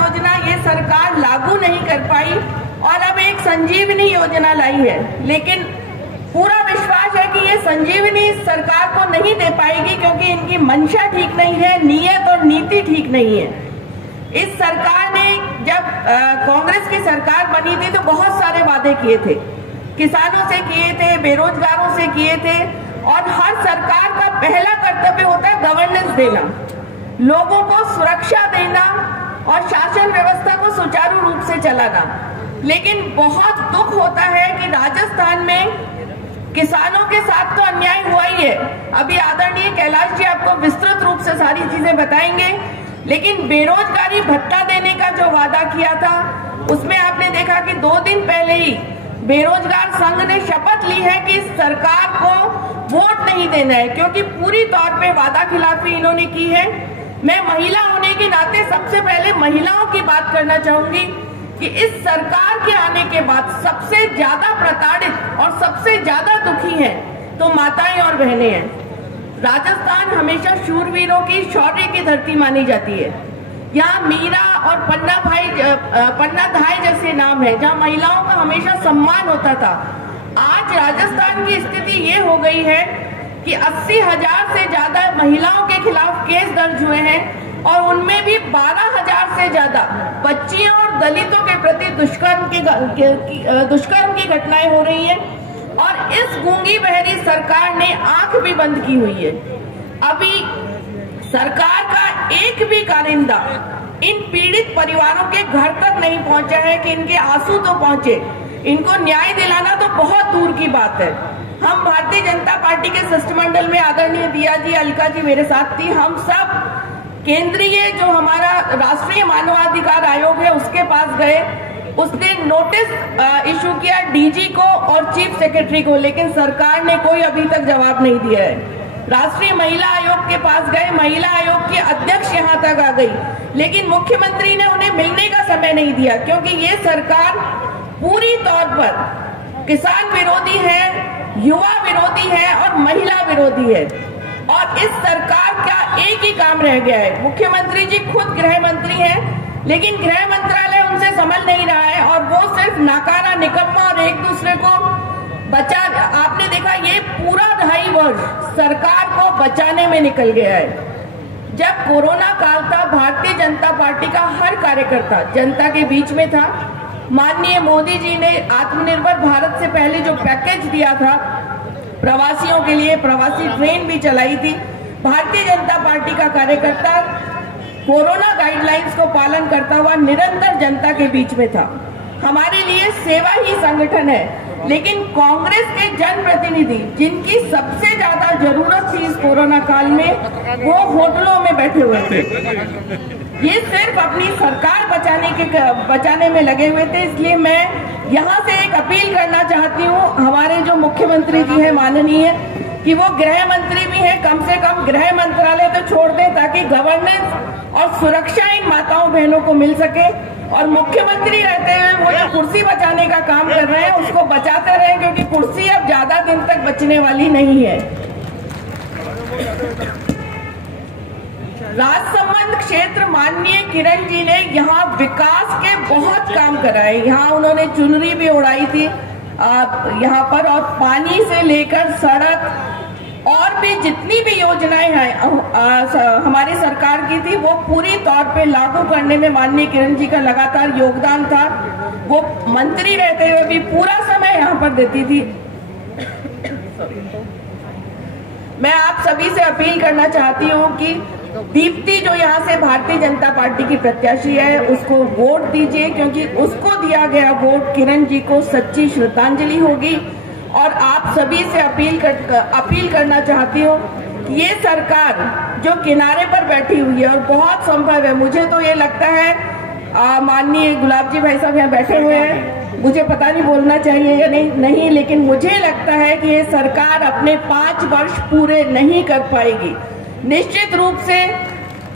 योजना ये सरकार लागू नहीं कर पाई और अब एक संजीवनी योजना लाई है, लेकिन पूरा विश्वास है कि ये संजीवनी सरकार को नहीं दे पाएगी क्योंकि इनकी मंशा ठीक नहीं है, नीयत और नीति ठीक नहीं है। इस सरकार ने जब कांग्रेस की सरकार बनी थी तो बहुत सारे वादे किए थे, किसानों से किए थे, बेरोजगारों से किए थे, और हर सरकार का पहला कर्तव्य होता है गवर्नेंस देना, लोगों को सुरक्षा देना और शासन व्यवस्था को सुचारू रूप से चलाना। लेकिन बहुत दुख होता है कि राजस्थान में किसानों के साथ तो अन्याय हुआ ही है। अभी आदरणीय कैलाश जी आपको विस्तृत रूप से सारी चीजें बताएंगे, लेकिन बेरोजगारी भत्ता देने का जो वादा किया था उसमें आपने देखा कि 2 दिन पहले ही बेरोजगार संघ ने शपथ ली है कि सरकार को वोट नहीं देना है, क्योंकि पूरी तौर पे वादा खिलाफी इन्होंने की है। मैं महिला होने के नाते सबसे पहले महिलाओं की बात करना चाहूंगी कि इस सरकार के आने के बाद सबसे ज्यादा प्रताड़ित और सबसे ज्यादा दुखी हैं तो माताएं और बहनें हैं। राजस्थान हमेशा शूरवीरों की शौर्य की धरती मानी जाती है। यहाँ मीरा और पन्ना धाय जैसे नाम है जहाँ महिलाओं का हमेशा सम्मान होता था। आज राजस्थान की स्थिति ये हो गई है कि 80,000 से ज्यादा महिलाओं के खिलाफ केस दर्ज हुए हैं और उनमें भी 12,000 से ज्यादा बच्चियों और दलितों के प्रति दुष्कर्म की घटनाएं हो रही हैं। और इस गूंगी बहरी सरकार ने आंख भी बंद की हुई है। अभी सरकार का एक भी कारिंदा इन पीड़ित परिवारों के घर तक नहीं पहुंचा है कि इनके आंसू तो पहुंचे। इनको न्याय दिलाना तो बहुत दूर की बात है। हम भारतीय जनता पार्टी के शिष्टमंडल में आदरणीय दिया जी, अलका जी मेरे साथ थी, हम सब केंद्रीय जो हमारा राष्ट्रीय मानवाधिकार आयोग है उसके पास गए। उसने नोटिस इशू किया डीजी को और चीफ सेक्रेटरी को, लेकिन सरकार ने कोई अभी तक जवाब नहीं दिया है। राष्ट्रीय महिला आयोग के पास गए, महिला आयोग की अध्यक्ष यहाँ तक आ गई, लेकिन मुख्यमंत्री ने उन्हें मिलने का समय नहीं दिया, क्योंकि ये सरकार पूरी तौर पर किसान विरोधी है, युवा विरोधी है और महिला विरोधी है। और इस सरकार का एक ही काम रह गया है। मुख्यमंत्री जी खुद गृह मंत्री हैं, लेकिन गृह मंत्रालय उनसे संभल नहीं रहा है और वो सिर्फ नाकारा, निकम्मा और एक दूसरे को आपने देखा ये पूरा 2.5 वर्ष सरकार को बचाने में निकल गया है। जब कोरोना काल था, भारतीय जनता पार्टी का हर कार्यकर्ता जनता के बीच में था। माननीय मोदी जी ने आत्मनिर्भर भारत से पहले जो पैकेज दिया था प्रवासियों के लिए, प्रवासी ट्रेन भी चलाई थी। भारतीय जनता पार्टी का कार्यकर्ता कोरोना गाइडलाइंस को पालन करता हुआ निरंतर जनता के बीच में था। हमारे लिए सेवा ही संगठन है, लेकिन कांग्रेस के जनप्रतिनिधि जिनकी सबसे ज्यादा जरूरत थी इस कोरोना काल में, वो होटलों में बैठे हुए थे। ये सिर्फ अपनी सरकार बचाने में लगे हुए थे। इसलिए मैं यहाँ से एक अपील करना चाहती हूँ हमारे जो मुख्यमंत्री जी हैं माननीय, कि वो गृह मंत्री भी हैं, कम से कम गृह मंत्रालय तो छोड़ दें ताकि गवर्नेंस और सुरक्षा इन माताओं बहनों को मिल सके। और मुख्यमंत्री रहते हुए वो जो कुर्सी बचाने का काम कर रहे हैं उसको बचाते रहे, क्योंकि कुर्सी अब ज्यादा दिन तक बचने वाली नहीं है। राजसमंद क्षेत्र माननीय किरण जी ने यहाँ विकास के बहुत काम कराए। यहाँ उन्होंने चुनरी भी उड़ाई थी यहाँ पर, और पानी से लेकर सड़क और भी जितनी भी योजनाएं हैं हमारी सरकार की थी, वो पूरी तौर पे लागू करने में माननीय किरण जी का लगातार योगदान था। वो मंत्री रहते हुए भी पूरा समय यहाँ पर देती थी। मैं आप सभी से अपील करना चाहती हूँ कि दीप्ति जो यहाँ से भारतीय जनता पार्टी की प्रत्याशी है उसको वोट दीजिए, क्योंकि उसको दिया गया वोट किरण जी को सच्ची श्रद्धांजलि होगी। और आप सभी से अपील करना चाहती हूँ कि ये सरकार जो किनारे पर बैठी हुई है, और बहुत संभव है, मुझे तो ये लगता है माननीय गुलाब जी भाई साहब यहाँ बैठे हुए हैं, मुझे पता नहीं बोलना चाहिए या नहीं, लेकिन मुझे लगता है कि ये सरकार अपने 5 वर्ष पूरे नहीं कर पाएगी। निश्चित रूप से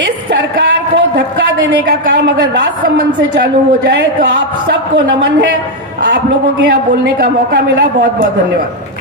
इस सरकार को धक्का देने का काम अगर राजसमंद से चालू हो जाए तो आप सबको नमन है। आप लोगों के यहाँ बोलने का मौका मिला, बहुत बहुत धन्यवाद।